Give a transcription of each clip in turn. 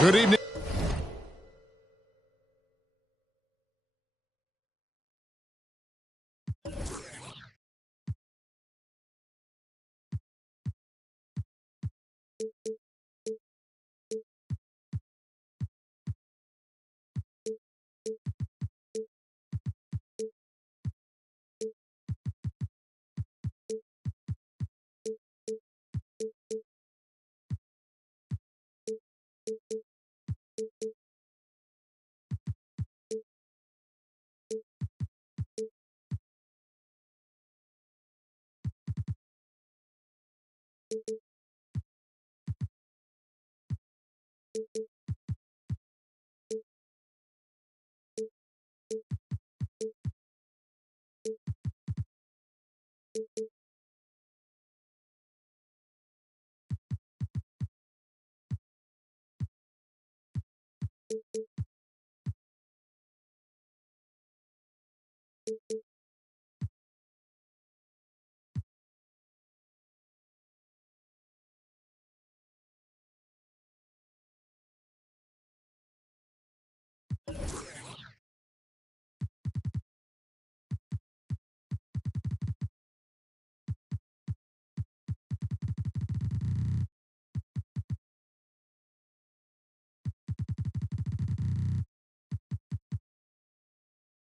Good evening.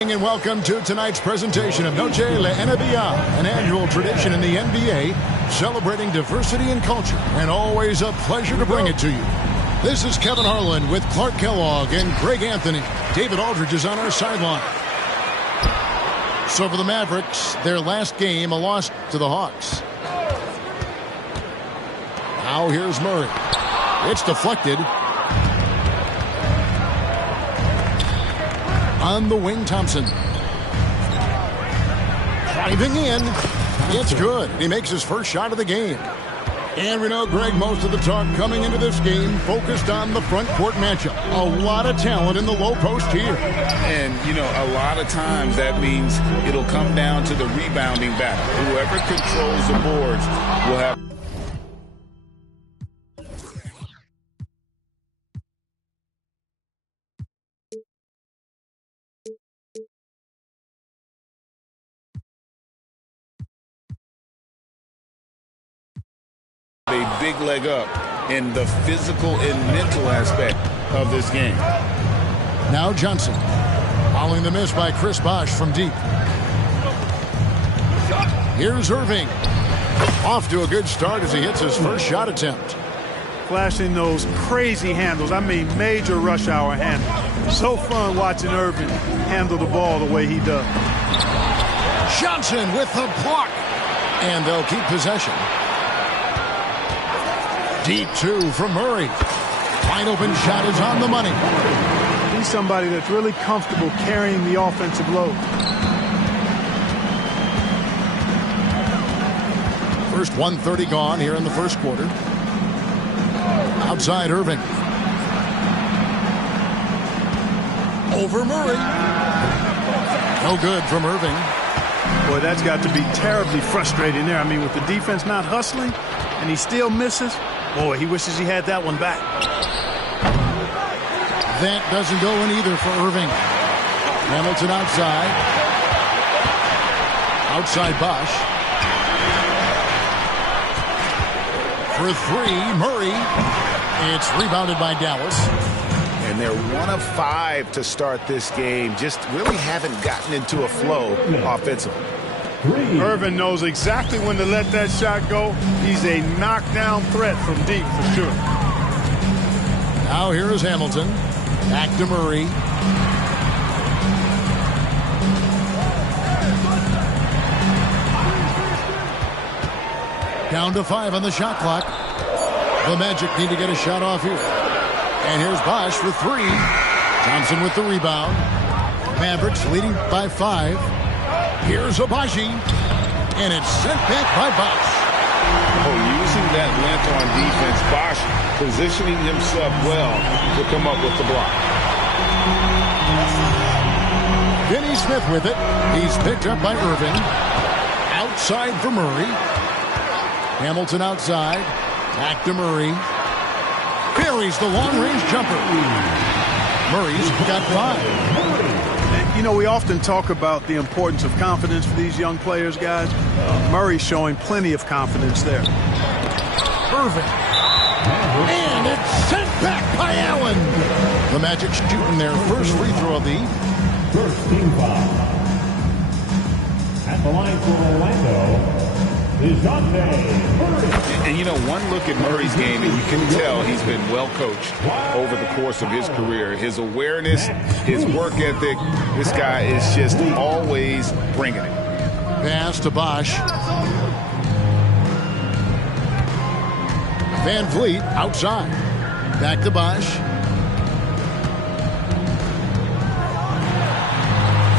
And welcome to tonight's presentation of Noche La NBA, an annual tradition in the NBA celebrating diversity and culture, and always a pleasure to bring it to you. This is Kevin Harlan with Clark Kellogg and Greg Anthony. David Aldridge is on our sideline. So for the Mavericks, their last game, a loss to the Hawks. Now here's Murray. It's deflected. On the wing, Thompson. Driving in. It's good. He makes his first shot of the game. And we know, Greg, most of the talk coming into this game focused on the front court matchup. A lot of talent in the low post here. And, you know, a lot of times that means it'll come down to the rebounding battle. Whoever controls the boards will have a big leg up in the physical and mental aspect of this game. Now Johnson, following the miss by Chris Bosh from deep. Here's Irving. Off to a good start as he hits his first shot attempt. Flashing those crazy handles. I mean, major rush hour handles. So fun watching Irving handle the ball the way he does. Johnson with the block. And they'll keep possession. Deep two from Murray. Wide open shot is on the money. He's somebody that's really comfortable carrying the offensive load. First 1:30 gone here in the first quarter. Outside Irving. Over Murray. No good from Irving. Boy, that's got to be terribly frustrating there. I mean, with the defense not hustling and he still misses. Boy, he wishes he had that one back. That doesn't go in either for Irving. Hamilton outside. Outside Bosh. For three, Murray. It's rebounded by Dallas. And they're 1 of 5 to start this game. Just really haven't gotten into a flow offensively. Irving knows exactly when to let that shot go. He's a knockdown threat from deep for sure. Now here is Hamilton. Back to Murray. Down to 5 on the shot clock. The Magic need to get a shot off here. And here's Bosh for 3. Thompson with the rebound. Mavericks leading by 5. Here's Agbaji. And it's sent back by Bosh. Oh, using that length on defense, Bosh positioning himself well to come up with the block. Finney Smith with it. He's picked up by Irving. Outside for Murray. Hamilton outside. Back to Murray. Buries the long-range jumper. Murray's got 5. You know, we often talk about the importance of confidence for these young players, guys. Murray's showing plenty of confidence there. Irving. And it's sent back by Allen. The Magic shooting their first free throw of the evening. First team foul. At the line for Orlando, DeJounte Murray. And you know, one look at Murray's game, and you can tell he's been well coached over the course of his career. His awareness, his work ethic, this guy is just always bringing it. Pass to Bosh. Van Vliet outside. Back to Bosh.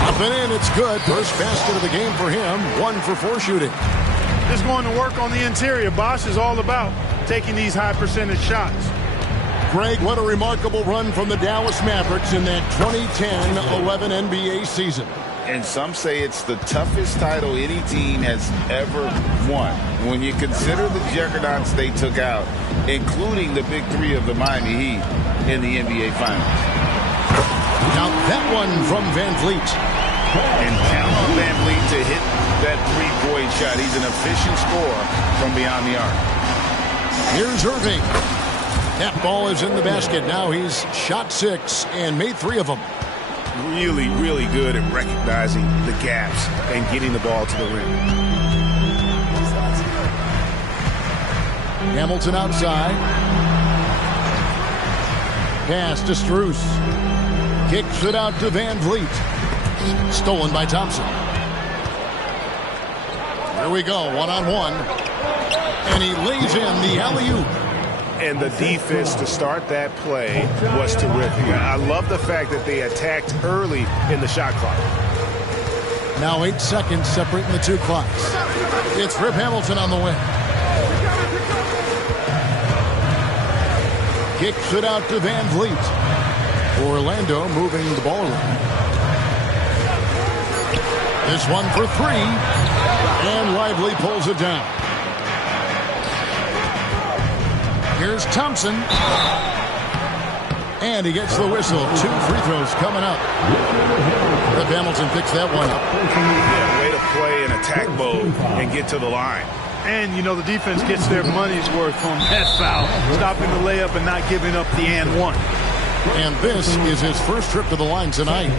Up and in, it's good. First basket of the game for him. 1 for 4 shooting. Just going to work on the interior. Bosh is all about taking these high percentage shots. Greg, what a remarkable run from the Dallas Mavericks in that 2010-11 NBA season. And some say it's the toughest title any team has ever won. When you consider the juggernauts they took out, including the big 3 of the Miami Heat in the NBA Finals. Now that one from Van Vliet. And count on Van Vliet to hit that 3-point shot. He's an efficient scorer from beyond the arc. Here's Irving. That ball is in the basket. Now he's shot 6 and made 3 of them. Really, really good at recognizing the gaps and getting the ball to the rim. Hamilton outside. Pass to Strus. Kicks it out to Van Vliet. Stolen by Thompson. Here we go, one-on-one. And he lays in the alley-oop. And the defense to start that play was terrific. I love the fact that they attacked early in the shot clock. Now 8 seconds separating the 2 clocks. It's Rip Hamilton on the wing. Kicks it out to Van Vliet. Orlando moving the ball around. This one for 3. And Lively pulls it down. Here's Thompson. And he gets the whistle. 2 free throws coming up. Rip Hamilton picks that one up. Yeah, way to play in attack mode and get to the line. And, you know, the defense gets their money's worth on that foul. Stopping the layup and not giving up the and one. And this is his first trip to the line tonight.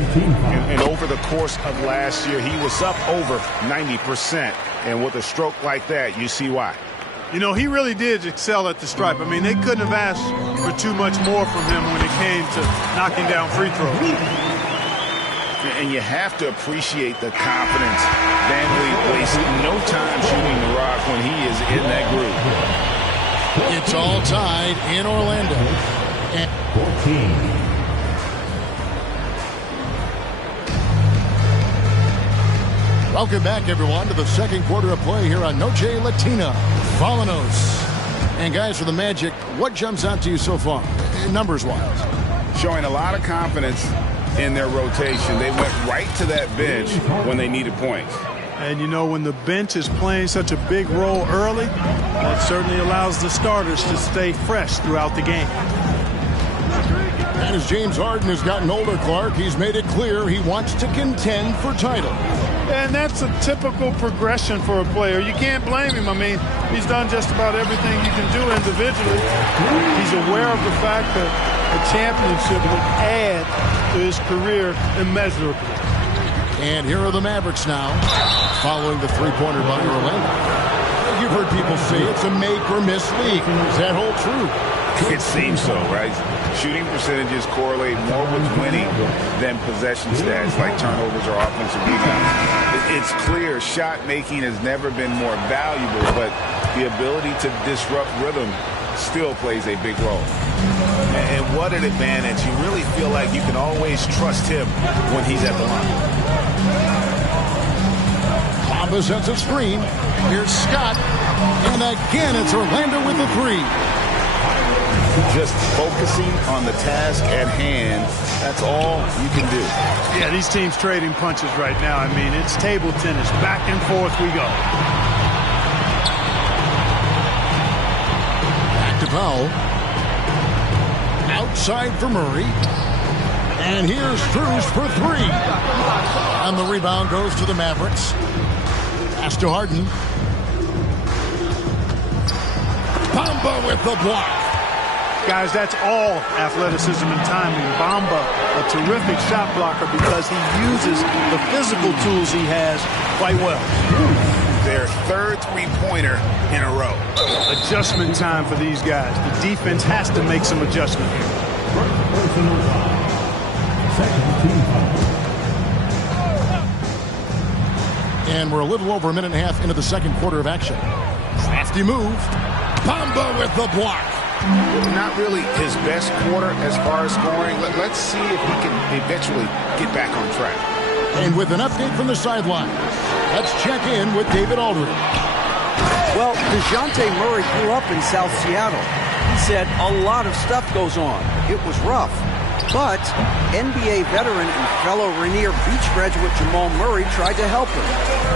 And over the course of last year, he was up over 90%. And with a stroke like that, you see why. You know, he really did excel at the stripe. I mean, they couldn't have asked for too much more from him when it came to knocking down free throws. And you have to appreciate the confidence. Van Vliet wastes no time shooting the rock when he is in that groove. It's all tied in Orlando. And 14. welcome back, everyone, to the second quarter of play here on Noche Latina. Vallanos. And guys, for the Magic, what jumps out to you so far, numbers-wise? Showing a lot of confidence in their rotation. They went right to that bench when they needed points. And, you know, when the bench is playing such a big role early, that certainly allows the starters to stay fresh throughout the game. And as James Harden has gotten older, Clark, he's made it clear he wants to contend for title. And that's a typical progression for a player. You can't blame him. I mean, he's done just about everything you can do individually. He's aware of the fact that a championship would add to his career immeasurably. And here are the Mavericks now, following the three-pointer by Orlando. You've heard people say it's a make-or-miss league. Does that hold true? It seems so, right? Shooting percentages correlate more with winning than possession stats like turnovers or offensive rebounds. It's clear shot making has never been more valuable, but the ability to disrupt rhythm still plays a big role. And what an advantage. You really feel like you can always trust him when he's at the line. Bamba sends a screen. Here's Scott. And again, it's Orlando with the three. Just focusing on the task at hand, that's all you can do. Yeah, these teams trading punches right now. I mean, it's table tennis. Back and forth we go. Back to Powell. Outside for Murray. And here's Strus for three. And the rebound goes to the Mavericks. Pass to Harden. Bamba with the block. Guys, that's all athleticism and timing. Bamba, a terrific shot blocker because he uses the physical tools he has quite well. Their third three-pointer in a row. Adjustment time for these guys. The defense has to make some adjustment here. And we're a little over a minute and a half into the second quarter of action. Crafty move. Bamba with the block. Not really his best quarter as far as scoring. Let's see if he can eventually get back on track. And with an update from the sideline, let's check in with David Aldridge. Well, DeJounte Murray grew up in South Seattle. He said a lot of stuff goes on. It was rough. But NBA veteran and fellow Rainier Beach graduate Jamal Murray tried to help him.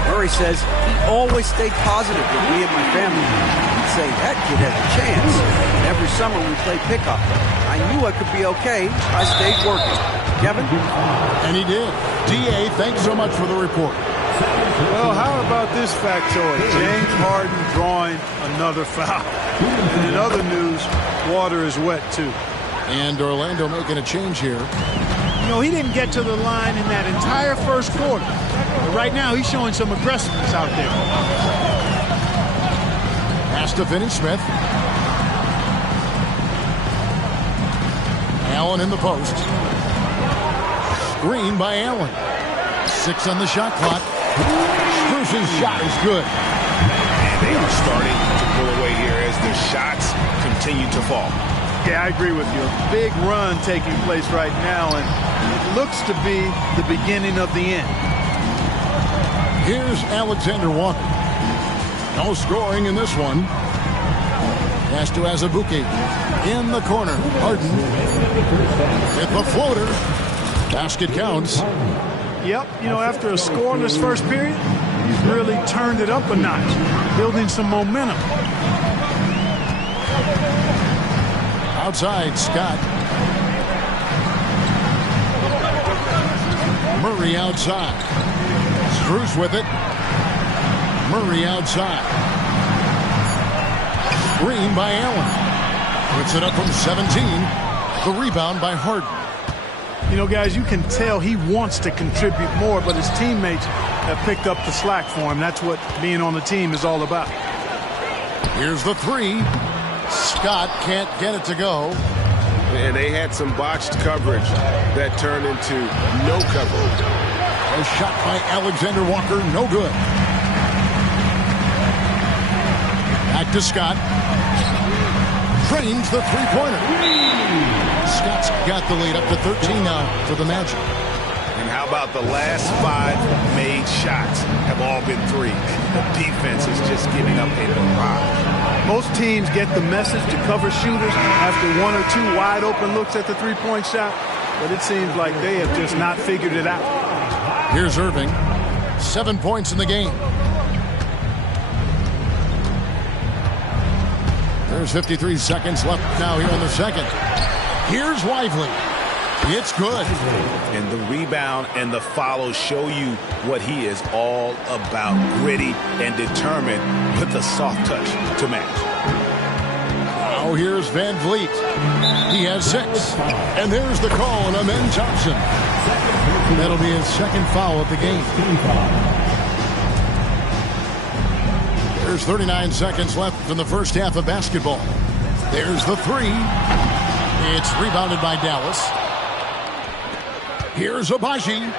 Murray says he always stayed positive with me and my family. He'd say, that kid has a chance. And every summer we played pickup. I knew I could be okay. I stayed working. Kevin? And he did. D.A., thanks so much for the report. Well, how about this factoid? James Harden drawing another foul. And in other news, water is wet too. And Orlando making a change here. You know, he didn't get to the line in that entire first quarter. But right now, he's showing some aggressiveness out there. Pass to Finney-Smith. Allen in the post. Screen by Allen. 6 on the shot clock. Strus's shot is good. And they are starting to pull away here as their shots continue to fall. Yeah, I agree with you. A big run taking place right now, and it looks to be the beginning of the end. Here's Alexander Walker. No scoring in this one. Pass to Azubuike. In the corner. Harden. With the floater. Basket counts. Yep, you know, after a scoreless first period, he's really turned it up a notch, building some momentum. Outside, Scott. Murray outside. Strus with it. Murray outside. Screen by Allen. Puts it up from 17. The rebound by Harden. You know, guys, you can tell he wants to contribute more, but his teammates have picked up the slack for him. That's what being on the team is all about. Here's the three. Scott can't get it to go. And they had some botched coverage that turned into no coverage. A shot by Alexander Walker, no good. Back to Scott. Drains the three-pointer. Scott's got the lead up to 13 now for the Magic. And how about the last 5 made shots have all been threes? The defense is just giving up a barrage. Most teams get the message to cover shooters after 1 or 2 wide open looks at the three-point shot, but it seems like they have just not figured it out. Here's Irving. 7 points in the game. There's 53 seconds left now here in the second. Here's Lively. It's good. And the rebound and the follow show you what he is all about. Gritty and determined with the soft touch to match. Now here's Van Vliet. He has 6. And there's the call on Amen Thompson. That'll be his second foul of the game. There's 39 seconds left in the first half of basketball. There's the three. It's rebounded by Dallas. Here's Agbaji.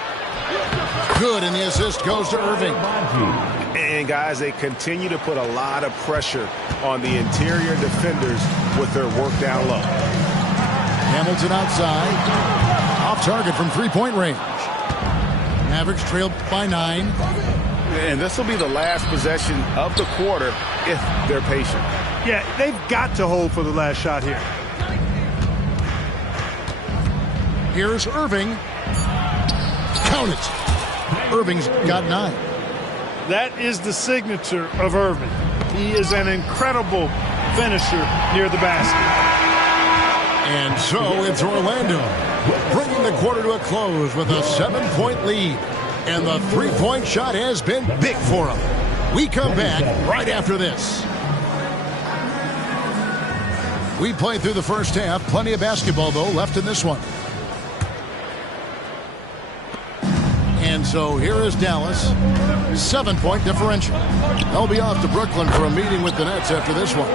Good, and the assist goes to Irving. And, guys, they continue to put a lot of pressure on the interior defenders with their work down low. Hamilton outside. Off target from three-point range. Mavericks trailed by 9. And this will be the last possession of the quarter if they're patient. Yeah, they've got to hold for the last shot here. Here's Irving. Count it. Irving's got 9. That is the signature of Irving. He is an incredible finisher near the basket. And so it's Orlando bringing the quarter to a close with a 7-point lead. And the three-point shot has been big for them. We come back right after this. We played through the first half. Plenty of basketball, though, left in this one. And so here is Dallas. 7-point differential. They'll be off to Brooklyn for a meeting with the Nets after this one.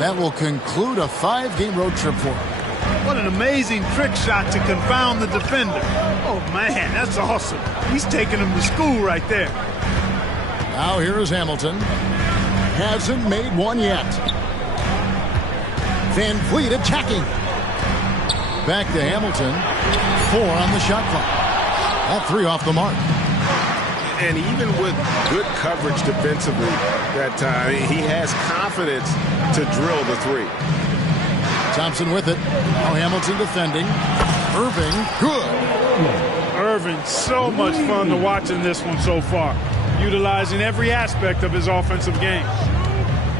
That will conclude a 5-game road trip for them. What an amazing trick shot to confound the defender. Oh, man, that's awesome. He's taking him to school right there. Now here is Hamilton. Hasn't made one yet. Van Vliet attacking. Back to Hamilton. 4 on the shot clock. That 3 off the mark. And even with good coverage defensively that time, he has confidence to drill the 3. Thompson with it. Now Hamilton defending. Irving, good. Irving, so much fun to watch in this one so far. Utilizing every aspect of his offensive game.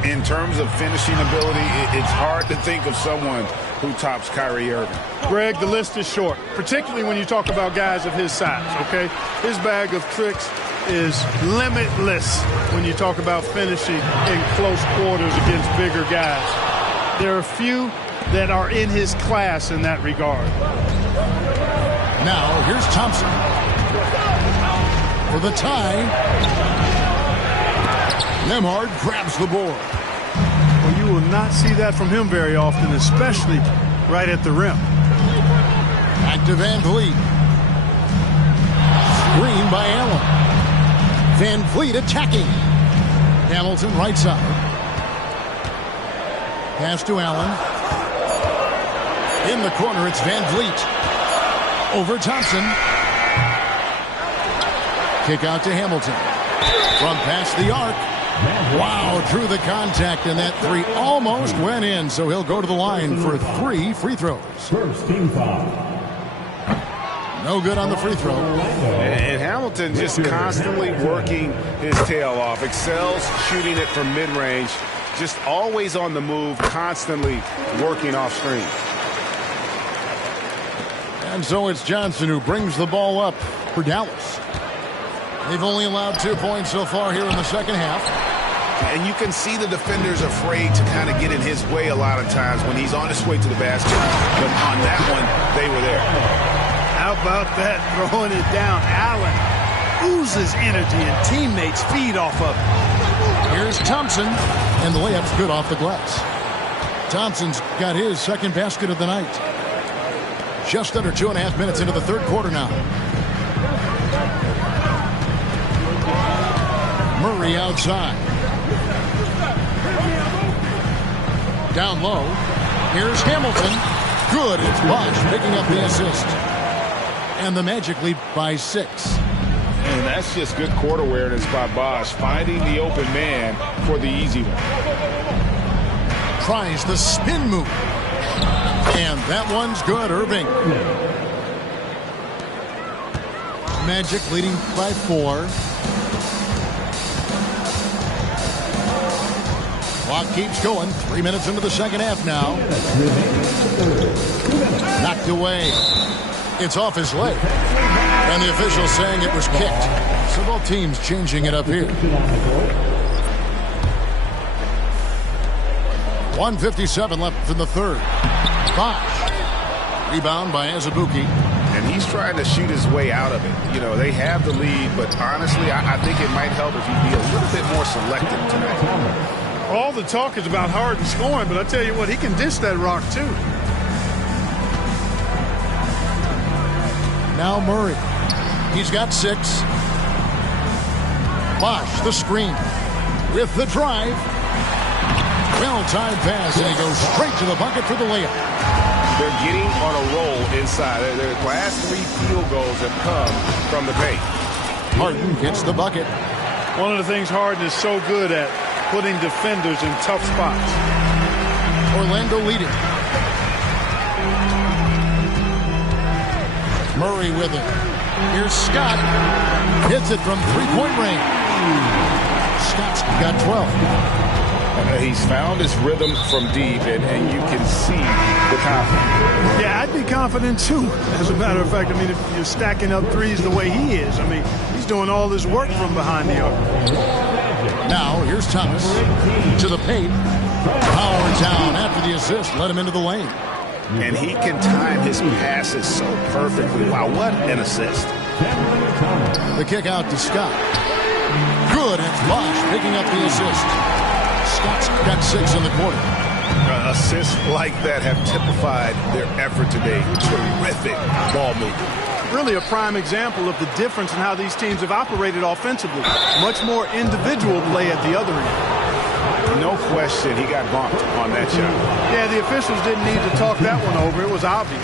In terms of finishing ability, it's hard to think of someone who tops Kyrie Irving. Greg, the list is short, particularly when you talk about guys of his size, okay? His bag of tricks is limitless when you talk about finishing in close quarters against bigger guys. There are few that are in his class in that regard. Now, here's Thompson. For the tie. Nembhard grabs the board. Well, you will not see that from him very often, especially right at the rim. Back to Van Vliet. Screen by Allen. Van Vliet attacking. Hamilton right side. Pass to Allen. In the corner, it's Van Vliet. Over Thompson. Kick out to Hamilton. From past the arc. Wow, through the contact, and that 3 almost went in, so he'll go to the line for 3 free throws. First team foul. No good on the free throw. And Hamilton just constantly working his tail off. Excels shooting it from mid-range. Just always on the move, constantly working off screen. And so it's Johnson who brings the ball up for Dallas. They've only allowed 2 points so far here in the second half. And you can see the defenders afraid to kind of get in his way a lot of times when he's on his way to the basket. But on that one, they were there. How about that, throwing it down? Allen oozes energy and teammates feed off of it. Here's Thompson, and the layup's good off the glass. Thompson's got his second basket of the night. Just under 2.5 minutes into the third quarter now. Murray outside. Down low. Here's Hamilton. Good. It's Bosh picking up the assist. And the Magic lead by 6. And that's just good court awareness by Bosh, finding the open man for the easy one. Tries the spin move. And that one's good. Irving. Magic leading by 4. Clock keeps going. 3 minutes into the second half now. Knocked away. It's off his leg. And the official saying it was kicked. So both teams changing it up here. 1:57 left in the third. Bosh. Rebound by Azubuike. And he's trying to shoot his way out of it. You know, they have the lead, but honestly, I think it might help if he'd be a little bit more selective tonight. All the talk is about Harden scoring, but I tell you what, he can dish that rock too. Now Murray. He's got 6. Bosh, the screen. With the drive. Well-timed pass, and he goes straight to the bucket for the layup. They're getting on a roll inside. Their last 3 field goals have come from the paint. Harden gets the bucket. One of the things Harden is so good at, putting defenders in tough spots. Orlando leading. Murray with it. Here's Scott. Hits it from three-point range. Scott's got 12. He's found his rhythm from deep, and you can see the confidence. Yeah, I'd be confident too. As a matter of fact, I mean, if you're stacking up threes the way he is, I mean, he's doing all this work from behind the arc. Now, here's Thomas to the paint. Power down after the assist. Let him into the lane. And he can time his passes so perfectly. Wow, what an assist. The kick out to Scott. Good, and Bosh picking up the assist. Scott's got 6 in the quarter. Assists like that have typified their effort today. Terrific ball movement. Really a prime example of the difference in how these teams have operated offensively. Much more individual play at the other end. No question he got bumped on that shot. Yeah, the officials didn't need to talk that one over. It was obvious.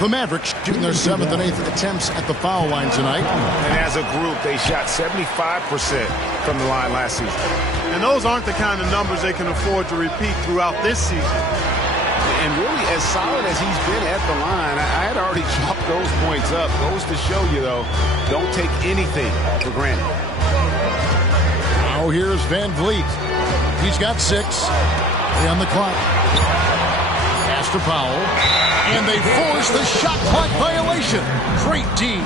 The Mavericks shooting their 7th and 8th attempts at the foul line tonight. And as a group, they shot 75% from the line last season. And those aren't the kind of numbers they can afford to repeat throughout this season. And really, as solid as he's been at the line, I had already chopped those points up. Goes to show you, though, don't take anything for granted. Now here's Van Vliet. He's got 6. 3 on the clock. Pass to Powell. And they force the shot clock violation. Great D.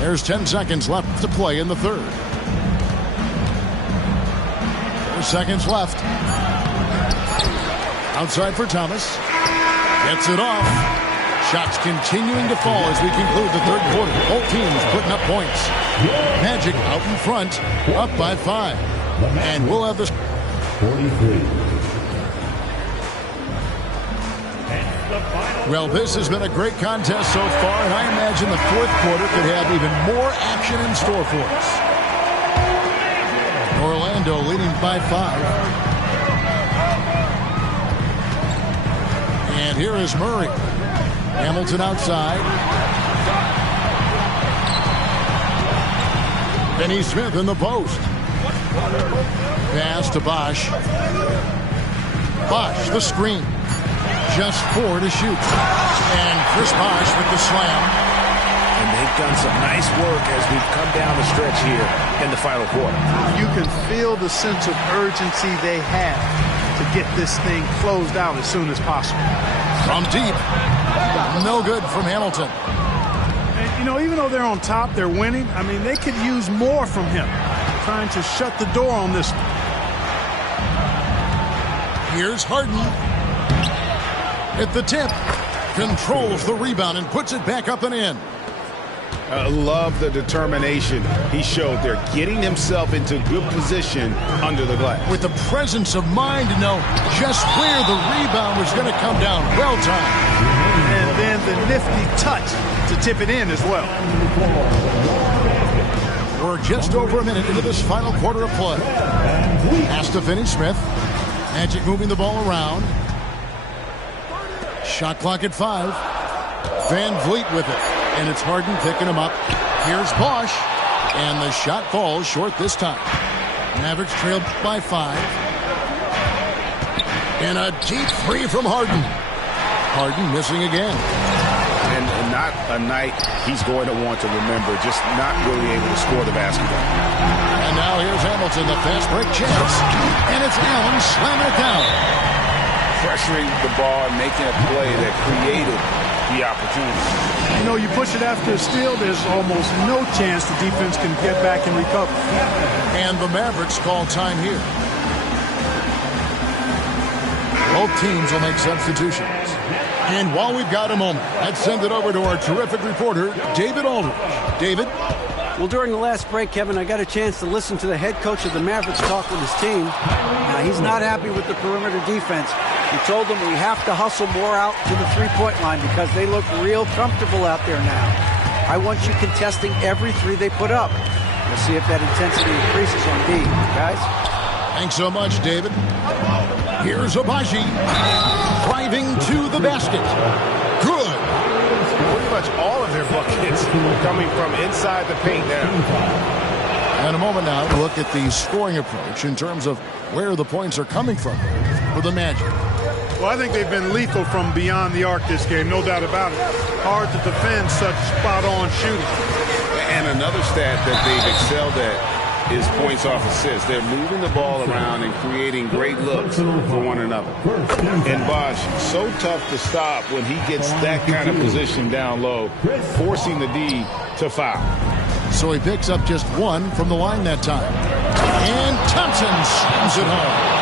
There's 10 seconds left to play in the third. 4 seconds left. Outside for Thomas. Gets it off. Shots continuing to fall as we conclude the third quarter. Both teams putting up points. Magic out in front, up by 5. And we'll have this 43. Well, this has been a great contest so far, and I imagine the fourth quarter could have even more action in store for us. Orlando leading by 5. And here is Murray. Hamilton outside. Benny Smith in the post. Pass to Bosh. Bosh, the screen. Just 4 to shoot. And Chris Bosh with the slam. And they've done some nice work as we've come down the stretch here in the final quarter. You can feel the sense of urgency they have to get this thing closed out as soon as possible. From deep. No good from Hamilton. And, you know, even though they're on top, they're winning. I mean, they could use more from him. Trying to shut the door on this one. Here's Harden. At the tip. Controls the rebound and puts it back up and in. I love the determination he showed there, getting himself into good position under the glass. With the presence of mind to know just where the rebound was going to come down. Well timed. And then the nifty touch to tip it in as well. We're just over a minute into this final quarter of play. Has to finish Smith. Magic moving the ball around. Shot clock at 5. Van Vliet with it. And it's Harden picking him up. Here's Bosh. And the shot falls short this time. Mavericks trailed by 5. And a deep 3 from Harden. Harden missing again. And not a night he's going to want to remember, just not really able to score the basketball. And now here's Hamilton, the fast break chance. And it's Allen slamming it down. Pressuring the ball and making a play that created the opportunity. You know, you push it after a steal, there's almost no chance the defense can get back and recover. And the Mavericks call time here. Both teams will make substitutions. And while we've got a moment, let's send it over to our terrific reporter, David Aldridge. David? Well, during the last break, Kevin, I got a chance to listen to the head coach of the Mavericks talk with his team. Now, he's not happy with the perimeter defense. He told them we have to hustle more out to the three-point line because they look real comfortable out there now. I want you contesting every three they put up. We'll see if that intensity increases on D, guys. Thanks so much, David. Here's Agbaji driving to the basket. Good. Pretty much all of their buckets coming from inside the paint now. And a moment now to look at the scoring approach in terms of where the points are coming from for the Magic. Well, I think they've been lethal from beyond the arc this game, no doubt about it. Hard to defend such spot-on shooting. And another stat that they've excelled at is points off assists. They're moving the ball around and creating great looks for one another. And Bosh, so tough to stop when he gets that kind of position down low, forcing the D to foul. So he picks up just one from the line that time. And Thompson slams it home.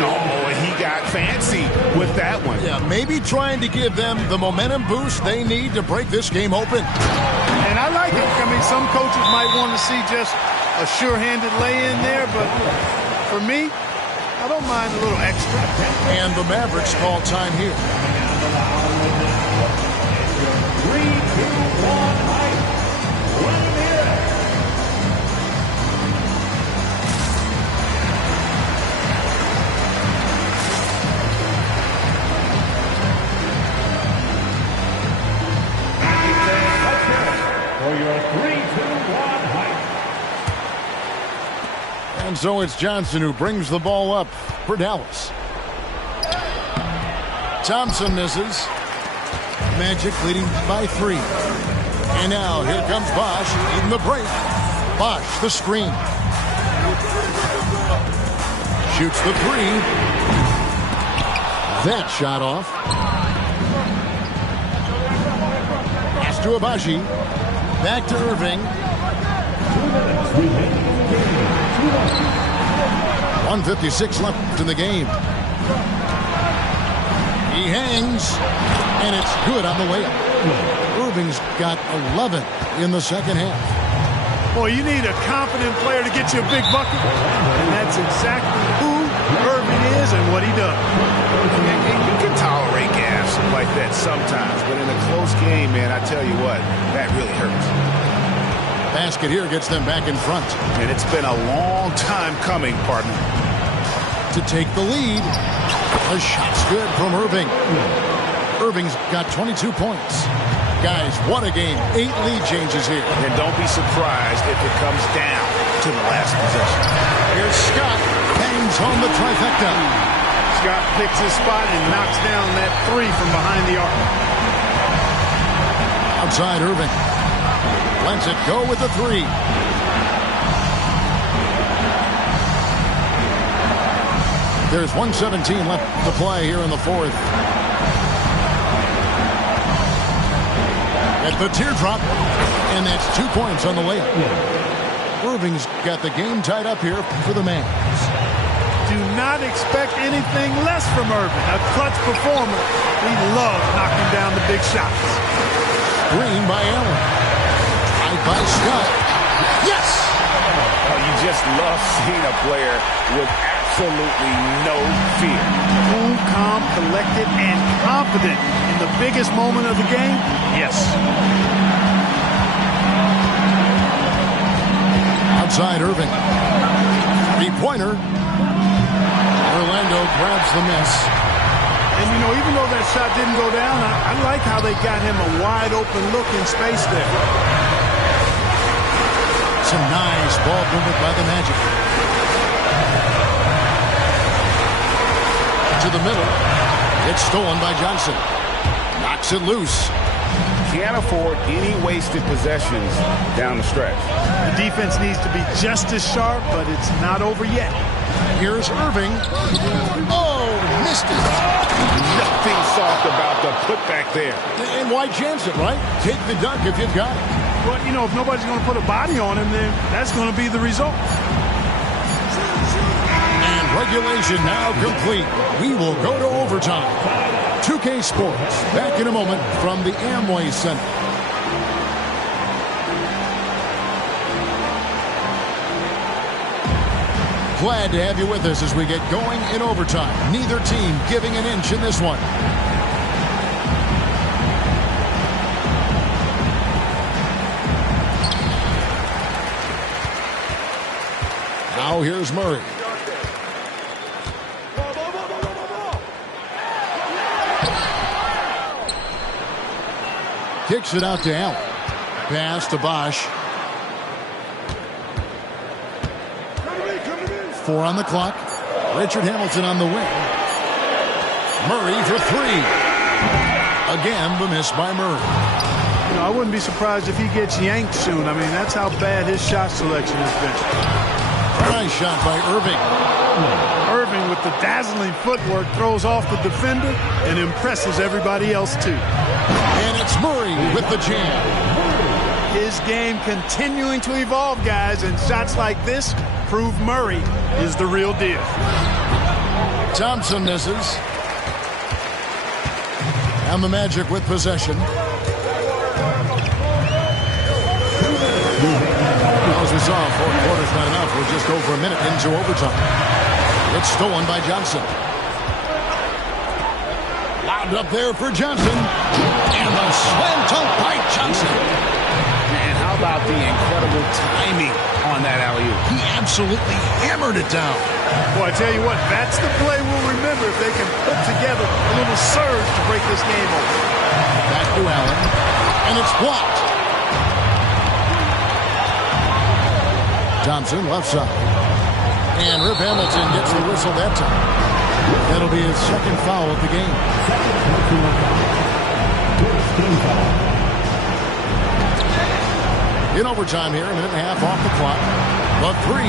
Oh, and he got fancy with that one. Yeah, maybe trying to give them the momentum boost they need to break this game open. And I like it. I mean, some coaches might want to see just a sure-handed lay-in there, but for me, I don't mind a little extra. And the Mavericks call time here. 3, 2, 1, height. 1 minute. For your 3, 2, 1 height. And so it's Johnson who brings the ball up for Dallas. Thompson misses. Magic leading by 3. And now here comes Bosh in the break. Bosh the screen. Shoots the 3. That shot off. Pass to Agbaji. Back to Irving. 1:56 left in the game. He hangs, and it's good on the layup. Irving's got 11 in the second half. Boy, you need a confident player to get you a big bucket, and that's exactly who Irving is and what he does. And you can tolerate gaps like that sometimes, but in a close game, man, I tell you what, that really hurts. Basket here gets them back in front. And it's been a long time coming, partner. To take the lead. The shot's good from Irving. Irving's got 22 points. Guys, what a game. 8 lead changes here. And don't be surprised if it comes down to the last possession. Here's Scott. Hangs home the trifecta. Scott picks his spot and knocks down that 3 from behind the arc. Outside Irving. Lets it go with the 3. There's 1:17 left to play here in the fourth. At the teardrop, and that's 2 points on the layup. Irving's got the game tied up here for the Mavs. Do not expect anything less from Irving. A clutch performer. He loves knocking down the big shots. Green by Allen. Tied by Scott. Yes! Oh, you just love seeing a player with absolutely no fear. Cool, calm, collected, and confident in the biggest moment of the game. Yes. Outside Irving. 3-pointer. Orlando grabs the miss. And, you know, even though that shot didn't go down, I like how they got him a wide-open look in space there. Some nice ball movement by the Magic. To the middle. It's stolen by Johnson. Knocks it loose. Can't afford any wasted possessions down the stretch. The defense needs to be just as sharp, but it's not over yet. Here's Irving. Oh, missed it. Nothing soft about the putback there. And why chance it, right? Take the dunk if you've got it. But, you know, if nobody's going to put a body on him, then that's going to be the result. And regulation now complete. We will go to overtime. 2K Sports, back in a moment from the Amway Center. Glad to have you with us as we get going in overtime. Neither team giving an inch in this one. Now here's Murray. Kicks it out to Allen. Pass to Bosch. 4 on the clock. Richard Hamilton on the wing. Murray for 3. Again, the miss by Murray. You know, I wouldn't be surprised if he gets yanked soon. I mean, that's how bad his shot selection has been. Nice shot by Irving. Irving, with the dazzling footwork, throws off the defender and impresses everybody else, too. And it's Murray with the jam. His game continuing to evolve, guys, and shots like this prove Murray is the real deal. Thompson misses. And the Magic with possession. As we saw, 4 quarters not enough. We're just over a minute into overtime. It's stolen by Johnson. Lobbed up there for Johnson. And the slam dunk by Johnson. And how about the incredible timing on that alley-oop? He absolutely hammered it down. Boy, I tell you what, that's the play we'll remember if they can put together a little surge to break this game open. Back to Allen. And it's blocked. Thompson left side. And Rip Hamilton gets the whistle that time. That'll be his second foul of the game. In overtime here, a minute and a half off the clock. The 3.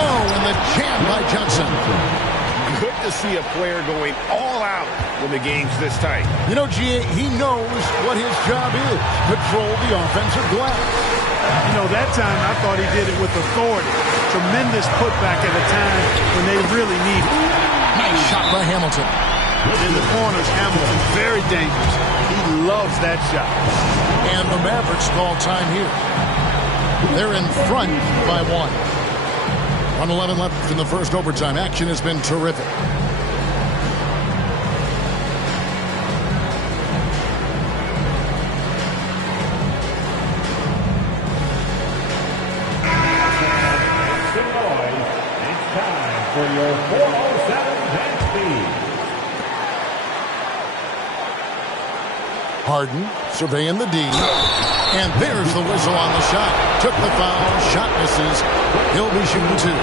Oh, and the jam by Johnson. Good to see a player going all out when the game's this tight. You know, G.A., he knows what his job is. Control the offensive glass. You know, that time I thought he did it with authority. Tremendous putback at a time when they really need it. Nice shot by Hamilton. In the corners, Hamilton very dangerous. He loves that shot. And the Mavericks call time here. They're in front by 1. 1:11 left in the first overtime. Action has been terrific. For your 407 dance speed. Harden surveying the D. And there's the whistle on the shot. Took the foul. Shot misses. He'll be shooting 2.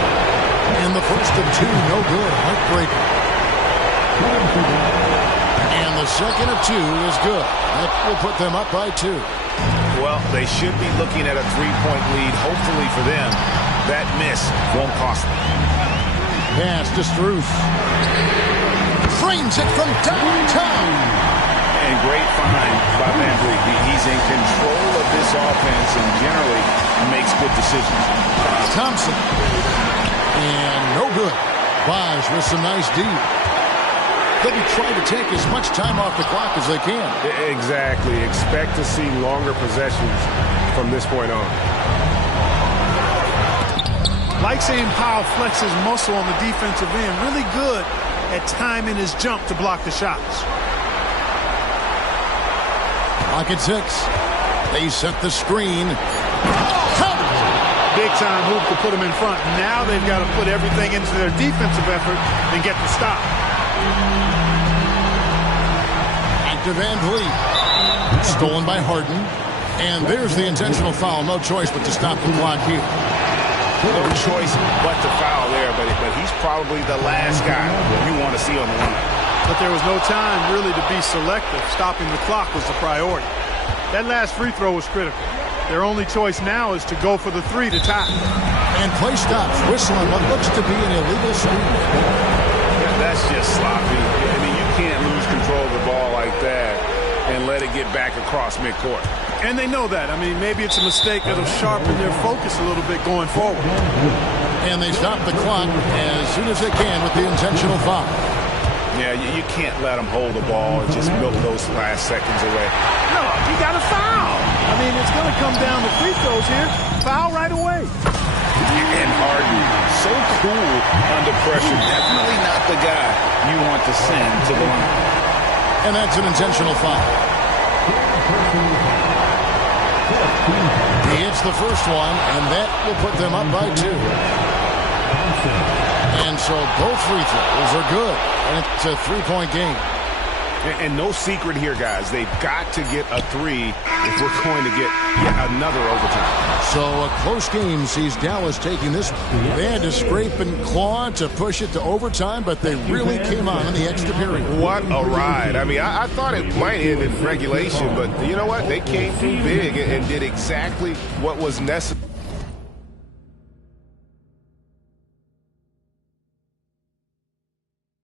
And the first of 2, no good. Heartbreaker. And the second of 2 is good. That will put them up by 2. Well, they should be looking at a 3-point lead. Hopefully for them, that miss won't cost them. Pass to Struth. Frames it from downtown. And great find by Van Vliet. He's in control of this offense and generally makes good decisions. Thompson. And no good. Bosch with some nice D. They'll be trying to take as much time off the clock as they can. Exactly. Expect to see longer possessions from this point on. Like seeing Powell flex his muscle on the defensive end. Really good at timing his jump to block the shots. Clock at 6. They set the screen. Big time hoop to put them in front. Now they've got to put everything into their defensive effort and get the stop. Back to Van Vliet. Stolen by Harden. And there's the intentional foul. No choice but to stop the clock here. No choice but to foul there, but he's probably the last guy you want to see on the line. But there was no time really to be selective. Stopping the clock was the priority. That last free throw was critical. Their only choice now is to go for the 3 to tie. And play stops. Whistling what looks to be an illegal screen. That's just sloppy. I mean, you can't lose control of the ball like that and let it get back across midcourt. And they know that. I mean, maybe it's a mistake that'll sharpen their focus a little bit going forward. And they stop the clock as soon as they can with the intentional foul. Yeah, you can't let them hold the ball and just milk those last seconds away. No, you got to foul. I mean, it's going to come down to free throw goes here. Foul right away. And Harden, so cool under pressure. Definitely not the guy you want to send to the line. And that's an intentional foul. He hits the first one, and that will put them up by 2. And so both free throws are good. And it's a 3-point game. And no secret here, guys. They've got to get a 3 if we're going to get yet another overtime. So a close game sees Dallas taking this. They had to scrape and claw to push it to overtime, but they really came on in the extra period. What a ride. I mean, I thought it might end in regulation, but you know what? They came through big and did exactly what was necessary.